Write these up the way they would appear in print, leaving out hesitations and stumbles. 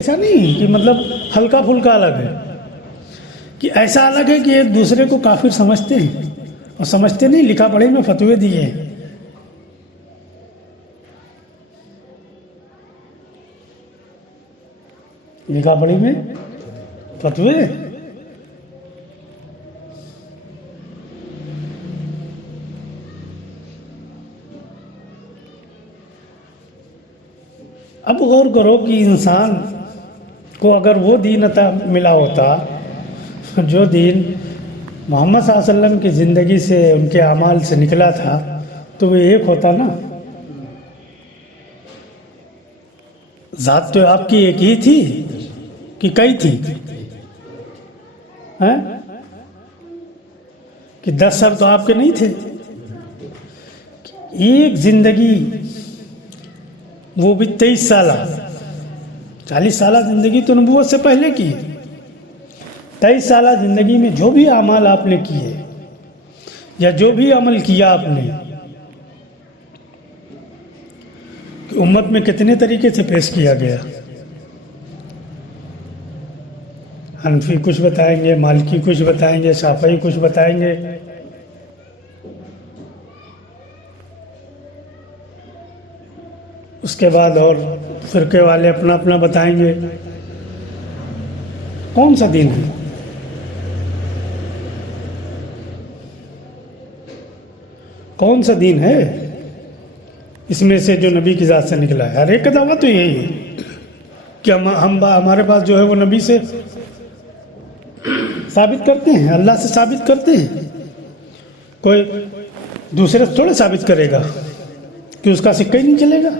ऐसा नहीं कि मतलब हल्का फुल्का अलग है, कि ऐसा अलग है कि एक दूसरे को काफिर समझते हैं और समझते नहीं, लिखा पढ़े में फतवे दिए हैं। लिखा पढ़ी में फतवे। अब गौर करो कि इंसान को अगर वो दीन अता मिला होता जो दीन मोहम्मद सल्लल्लाहु अलैहि वसल्लम की ज़िंदगी से, उनके अमाल से निकला था, तो वो एक होता ना। ज़ात तो आपकी एक ही थी कि कई थी? हैं? कि 10 सर तो आपके नहीं थे? एक जिंदगी, वो भी 23 साल, 40 साल जिंदगी तो नबूवत से पहले की। 23 साल जिंदगी में जो भी अमाल आपने किए या जो भी अमल किया आपने, कि उम्मत में कितने तरीके से पेश किया गया। हनफी कुछ बताएंगे, मालिकी कुछ बताएंगे, शाफई कुछ बताएंगे, उसके बाद और फिरके वाले अपना अपना बताएंगे। कौन सा दीन है? कौन सा दीन है इसमें से जो नबी की ज़ात से निकला है? हर एक का दावा तो यही है कि हम हमारे पास जो है वो नबी से साबित करते हैं, अल्लाह से साबित करते हैं। कोई दूसरे से थोड़े साबित करेगा कि उसका सिक्का ही नहीं चलेगा।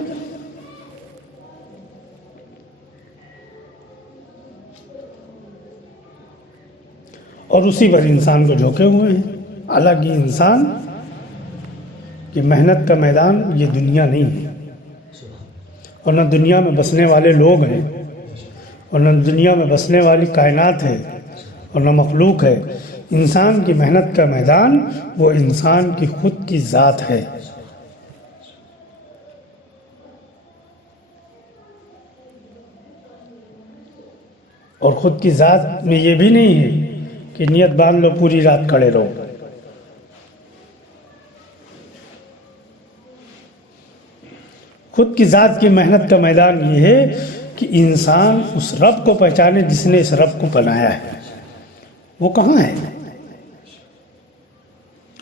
और उसी पर इंसान को झोंके हुए हैं। हालांकि इंसान की मेहनत का मैदान ये दुनिया नहीं है, और न दुनिया में बसने वाले लोग हैं, और न दुनिया में बसने वाली कायनात है, और न मखलूक है। इंसान की मेहनत का मैदान वो इंसान की खुद की ज़ात है। और खुद की ज़ात में ये भी नहीं है कि नियत बांध लो पूरी रात खड़े रहो। खुद की ज़ात की मेहनत का मैदान ये है कि इंसान उस रब को पहचाने जिसने इस रब को बनाया है। वो कहाँ है?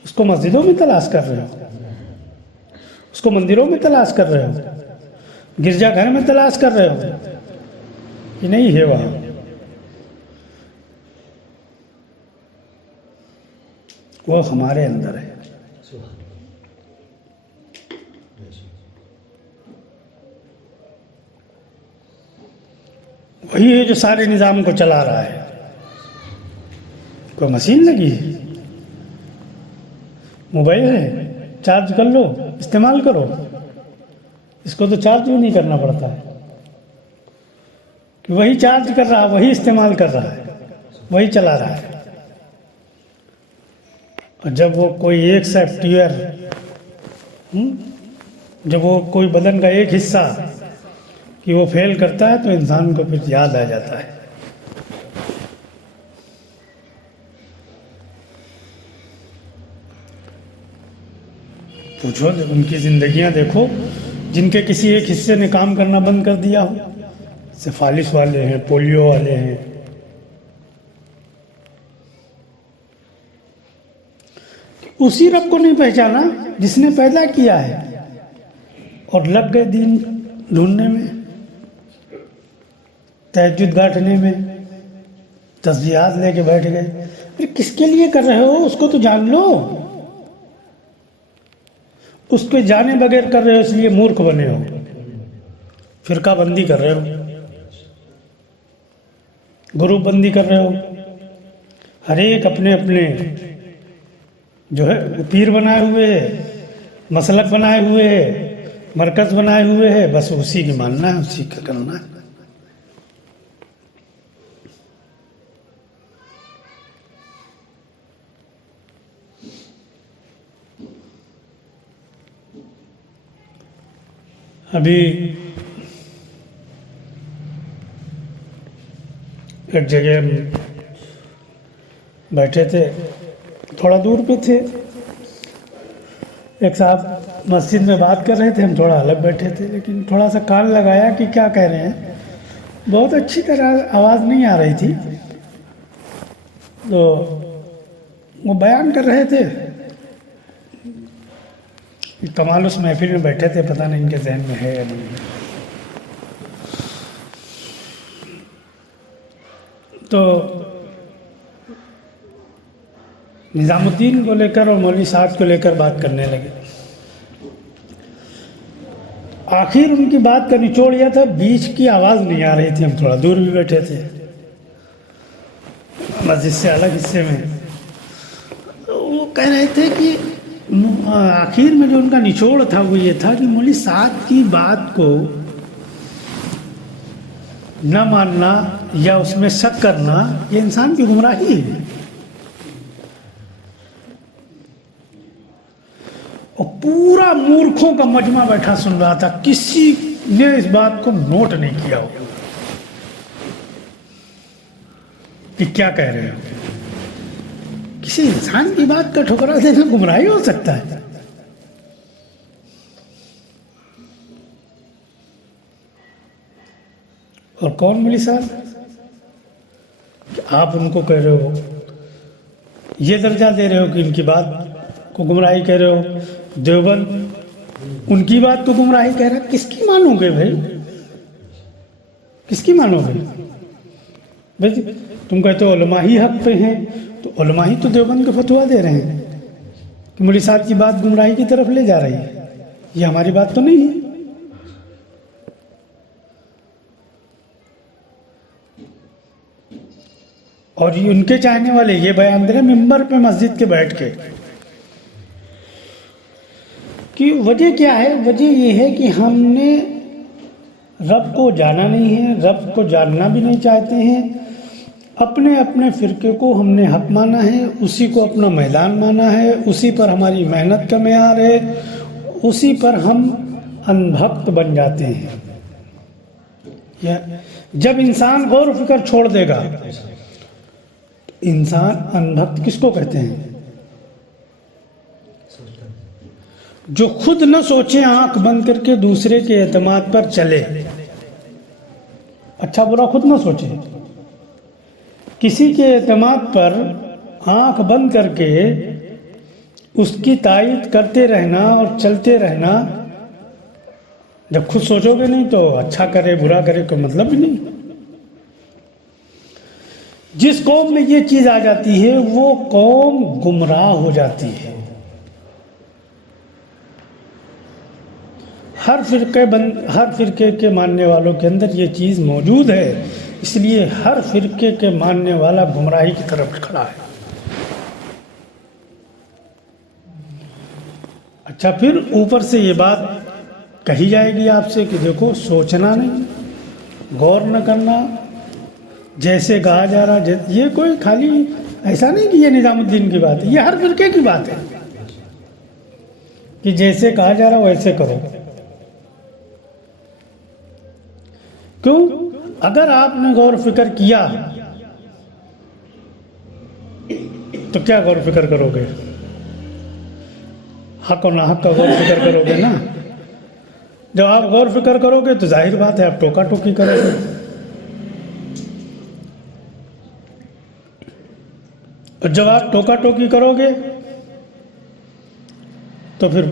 उसको मस्जिदों में तलाश कर रहे हो, उसको मंदिरों में तलाश कर रहे हो, गिरजाघर में तलाश कर रहे हो कि नहीं है वहाँ? वो हमारे अंदर है। वही है जो सारे निज़ाम को चला रहा है। कोई मशीन लगी है, मोबाइल है, चार्ज कर लो, इस्तेमाल करो। इसको तो चार्ज भी नहीं करना पड़ता है, कि वही चार्ज कर रहा है, वही इस्तेमाल कर रहा है, वही चला रहा है। और जब वो कोई एक सॉफ्टवेयर, जब वो कोई बदन का एक हिस्सा कि वो फेल करता है, तो इंसान को फिर याद आ जाता है। पूछो, जब उनकी जिंदगियां देखो जिनके किसी एक हिस्से ने काम करना बंद कर दिया हो। सिफालिस वाले हैं, पोलियो वाले हैं, उसी रब को नहीं पहचाना जिसने पैदा किया है, और लग गए दीन ढूंढने में, तहज्जुद गांठने में, तस्बीहात लेके बैठ गए। फिर किसके लिए कर रहे हो? उसको तो जान लो। उसको जाने बगैर कर रहे हो, इसलिए मूर्ख बने हो, फिरका बंदी कर रहे हो, ग्रुप बंदी कर रहे हो। हर एक अपने अपने जो है पीर बनाए हुए है, मसलक बनाए हुए है, मरकज बनाए हुए है, बस उसी की मानना है, उसी का करना है। अभी एक जगह हम बैठे थे, थोड़ा दूर पे थे, एक साहब मस्जिद में बात कर रहे थे, हम थोड़ा अलग बैठे थे, लेकिन थोड़ा सा कान लगाया कि क्या कह रहे हैं। बहुत अच्छी तरह आवाज़ नहीं आ रही थी, तो वो बयान कर रहे थे। कमाल उस महफिल में बैठे थे, पता नहीं इनके जहन में है या नहीं है। तो निज़ामुद्दीन को लेकर और मौलवी साहब को लेकर बात करने लगे। आखिर उनकी बात का निचोड़ यह था, बीच की आवाज़ नहीं आ रही थी, हम थोड़ा दूर भी बैठे थे मस्जिद से अलग हिस्से में। तो वो कह रहे थे कि आखिर में जो उनका निचोड़ था वो ये था कि मौलवी साहब की बात को न मानना या उसमें शक करना ये इंसान की गुमराही है। और पूरा मूर्खों का मजमा बैठा सुन रहा था, किसी ने इस बात को नोट नहीं किया हो कि क्या कह रहे हो। किसी इंसान की बात का ठुकरा देना गुमराही हो सकता है? और कौन मौलवी साहब कि आप उनको कह रहे हो, ये दर्जा दे रहे हो कि इनकी बात को गुमराही कह रहे हो। देवबंद उनकी बात को गुमराही कह रहा है, किसकी मानोगे भाई? किसकी मानोगे भाई? तुम कहते हो उलमा ही हक पे हैं, तो उलमा ही तो देवबंद के फतवा दे रहे हैं कि मौलवी साहब की बात गुमराही की तरफ ले जा रही है। ये हमारी बात तो नहीं है। और ये उनके चाहने वाले ये बयान दे रहे मिंबर पे मस्जिद के बैठ के कि वजह क्या है? वजह ये है कि हमने रब को जाना नहीं है, रब को जानना भी नहीं चाहते हैं। अपने अपने फ़िरके को हमने हक माना है, उसी को अपना मैदान माना है, उसी पर हमारी मेहनत का मेयार है, उसी पर हम अनभक्त बन जाते हैं। या जब इंसान गौर फिक्र छोड़ देगा, इंसान अनभक्त किसको कहते हैं? जो खुद न सोचे, आंख बंद करके दूसरे के एतमाद पर चले। अच्छा बुरा खुद न सोचे, किसी के एतमाद पर आंख बंद करके उसकी तायीद करते रहना और चलते रहना। जब खुद सोचोगे नहीं तो अच्छा करे बुरा करे कोई मतलब भी नहीं। जिस कौम में ये चीज आ जाती है वो कौम गुमराह हो जाती है। हर फिरके के मानने वालों के अंदर ये चीज़ मौजूद है, इसलिए हर फिरके के मानने वाला गुमराही की तरफ खड़ा है। अच्छा, फिर ऊपर से ये बात कही जाएगी आपसे कि देखो सोचना नहीं, गौर न करना, जैसे कहा जा रहा। ये कोई खाली ऐसा नहीं कि ये निजामुद्दीन की बात है, ये हर फिरके की बात है कि जैसे कहा जा रहा वैसे करो। क्यों? अगर आपने गौर फिक्र किया तो क्या गौर फिक्र करोगे? हक और नाहक का गौर फिक्र करोगे ना। जब आप गौर फिक्र करोगे तो जाहिर बात है आप टोका टोकी करोगे। और जब आप टोका टोकी करोगे तो फिर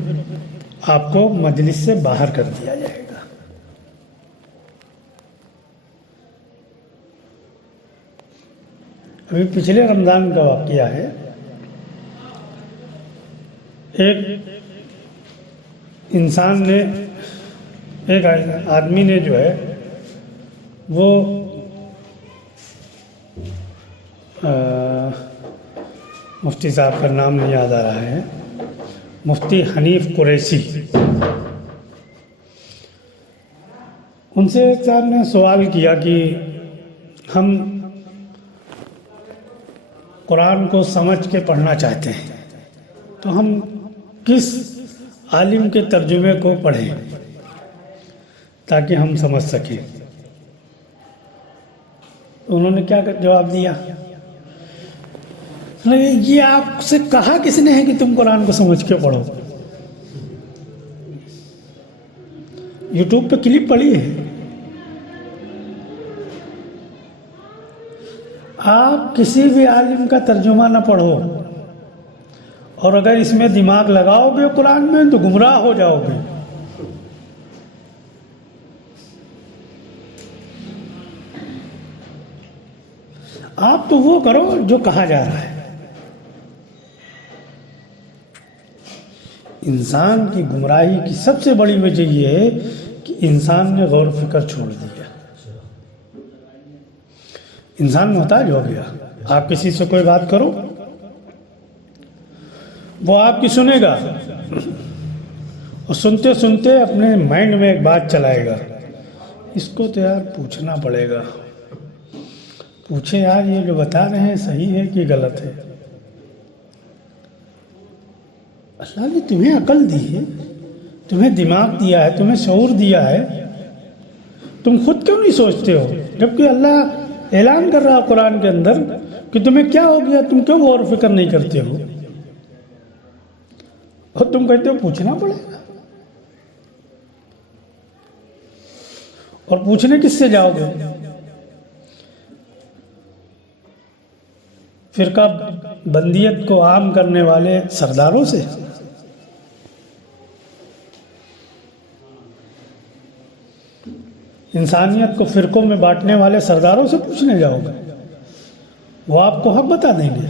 आपको मजलिस से बाहर कर दिया जाएगा। अभी पिछले रमज़ान का वाक़या है। एक इंसान ने, एक आदमी ने जो है वो मुफ्ती साहब का नाम नहीं याद आ रहा है, मुफ्ती हनीफ कुरैशी, उनसे एक साहब ने सवाल किया कि हम कुरान को समझ के पढ़ना चाहते हैं तो हम किस आलिम के तर्जुमे को पढ़ें ताकि हम समझ सकें। उन्होंने क्या जवाब दिया? ये आपसे कहा किसने है कि तुम कुरान को समझ के पढ़ो? यूट्यूब पे क्लिप पड़ी है। आप किसी भी आलिम का तर्जुमा ना पढ़ो, और अगर इसमें दिमाग लगाओगे कुरान में तो गुमराह हो जाओगे। आप तो वो करो जो कहा जा रहा है। इंसान की गुमराही की सबसे बड़ी वजह यह है कि इंसान ने गौर फिक्र छोड़ दिया। इंसान मोहताज हो गया। आप किसी से कोई बात करो, वो आपकी सुनेगा और सुनते सुनते अपने माइंड में एक बात चलाएगा, इसको तो यार पूछना पड़ेगा। पूछे यार ये जो बता रहे हैं सही है कि गलत है? अल्लाह ने तुम्हें अकल दी है, तुम्हें दिमाग दिया है, तुम्हें शऊर दिया है, तुम खुद क्यों नहीं सोचते हो? जबकि अल्लाह ऐलान कर रहा कुरान के अंदर कि तुम्हें क्या हो गया, तुम क्यों गौर फिक्र नहीं करते हो? और तुम कहते हो पूछना पड़ेगा। और पूछने किससे जाओगे? फिरका बंदियत को आम करने वाले सरदारों से? इंसानियत को फिरकों में बांटने वाले सरदारों से पूछने जाओगे? वो आपको हक बता देंगे।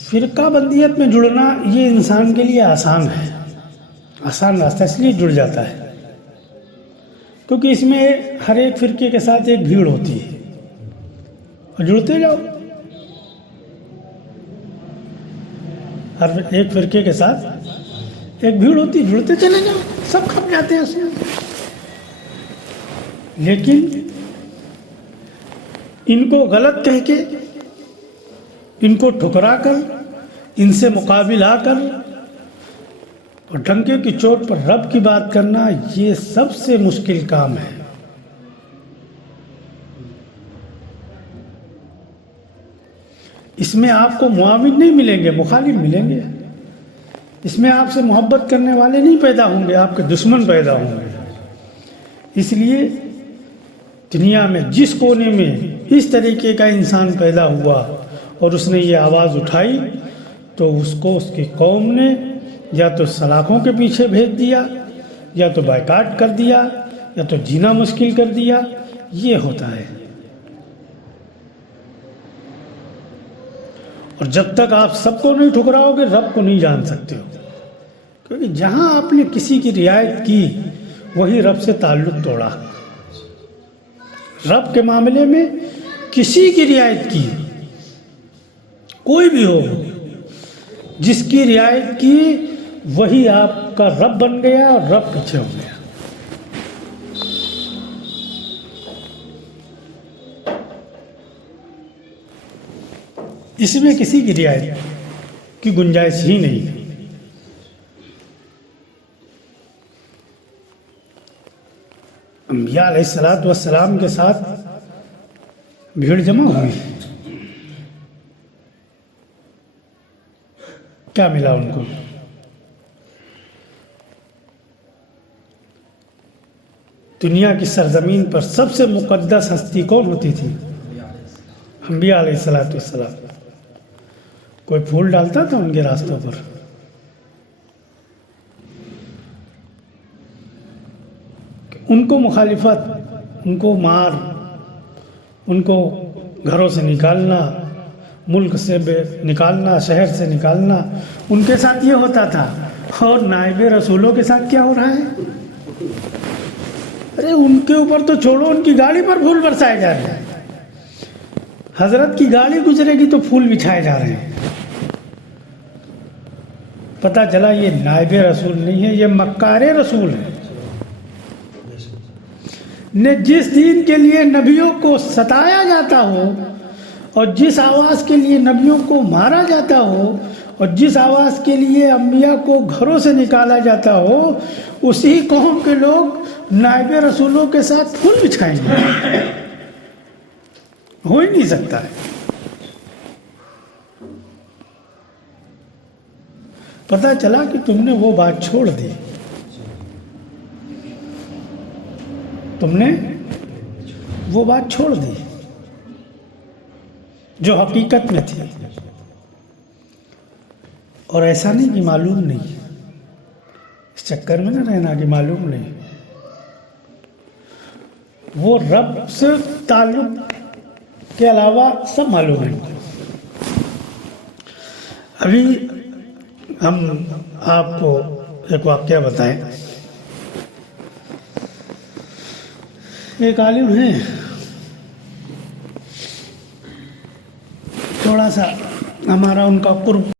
फिरका बंदियत में जुड़ना ये इंसान के लिए आसान है, आसान रास्ता, इसलिए जुड़ जाता है क्योंकि इसमें हर एक फिरके के साथ एक भीड़ होती है और जुड़ते जाओ। हर एक फिरके के साथ एक भीड़ होती है, जुड़ते चले जाओ, सब खप जाते हैं उसमें। लेकिन इनको गलत कह के, इनको ठुकरा कर, इनसे मुकाबिला कर और डंके की चोट पर रब की बात करना, ये सबसे मुश्किल काम है। इसमें आपको मुआविन नहीं मिलेंगे, मुखालिफ मिलेंगे। इसमें आपसे मोहब्बत करने वाले नहीं पैदा होंगे, आपके दुश्मन पैदा होंगे। इसलिए दुनिया में जिस कोने में इस तरीके का इंसान पैदा हुआ और उसने ये आवाज़ उठाई, तो उसको उसकी कौम ने या तो सलाखों के पीछे भेज दिया, या तो बायकाट कर दिया, या तो जीना मुश्किल कर दिया। ये होता है। और जब तक आप सबको नहीं ठुकराओगे, रब को नहीं जान सकते हो। क्योंकि जहां आपने किसी की रियायत की, वही रब से ताल्लुक तोड़ा। रब के मामले में किसी की रियायत की, कोई भी हो, जिसकी रियायत की वही आपका रब बन गया और रब पीछे हो गया। इसमें किसी की रियायत की गुंजाइश ही नहीं है। अंबिया अलैहिस्सलातु वस्सलाम के साथ भीड़ जमा हुई, क्या मिला उनको? दुनिया की सरजमीन पर सबसे मुकद्दस हस्ती कौन होती थी? अंबिया अलैहिस्सलातु वस्सलाम। कोई फूल डालता था उनके रास्तों पर? उनको मुखालिफत, उनको मार, उनको घरों से निकालना, मुल्क से निकालना, शहर से निकालना, उनके साथ ये होता था। और नायबे रसूलों के साथ क्या हो रहा है? अरे उनके ऊपर तो छोड़ो, उनकी गाड़ी पर फूल बरसाए जा रहे हैं। हजरत की गाड़ी गुजरेगी तो फूल बिछाए जा रहे हैं। पता चला ये नायबे रसूल नहीं है, ये मक्कारे रसूल है। ने जिस दीन के लिए नबियों को सताया जाता हो और जिस आवाज़ के लिए नबियों को मारा जाता हो, और जिस आवाज़ के लिए अम्बिया को घरों से निकाला जाता हो, उसी कौम के लोग नायबे रसूलों के साथ फूल बिछाएंगे। हो ही नहीं सकता है। पता चला कि तुमने वो बात छोड़ दी, तुमने वो बात छोड़ दी जो हकीकत में थी। और ऐसा नहीं कि मालूम नहीं, इस चक्कर में ना रहना कि मालूम नहीं। वो रब से ताल्लुक के अलावा सब मालूम है। अभी हम आपको एक वाक़या बताएं। एक आलिम है, थोड़ा सा हमारा उनका कुर्ब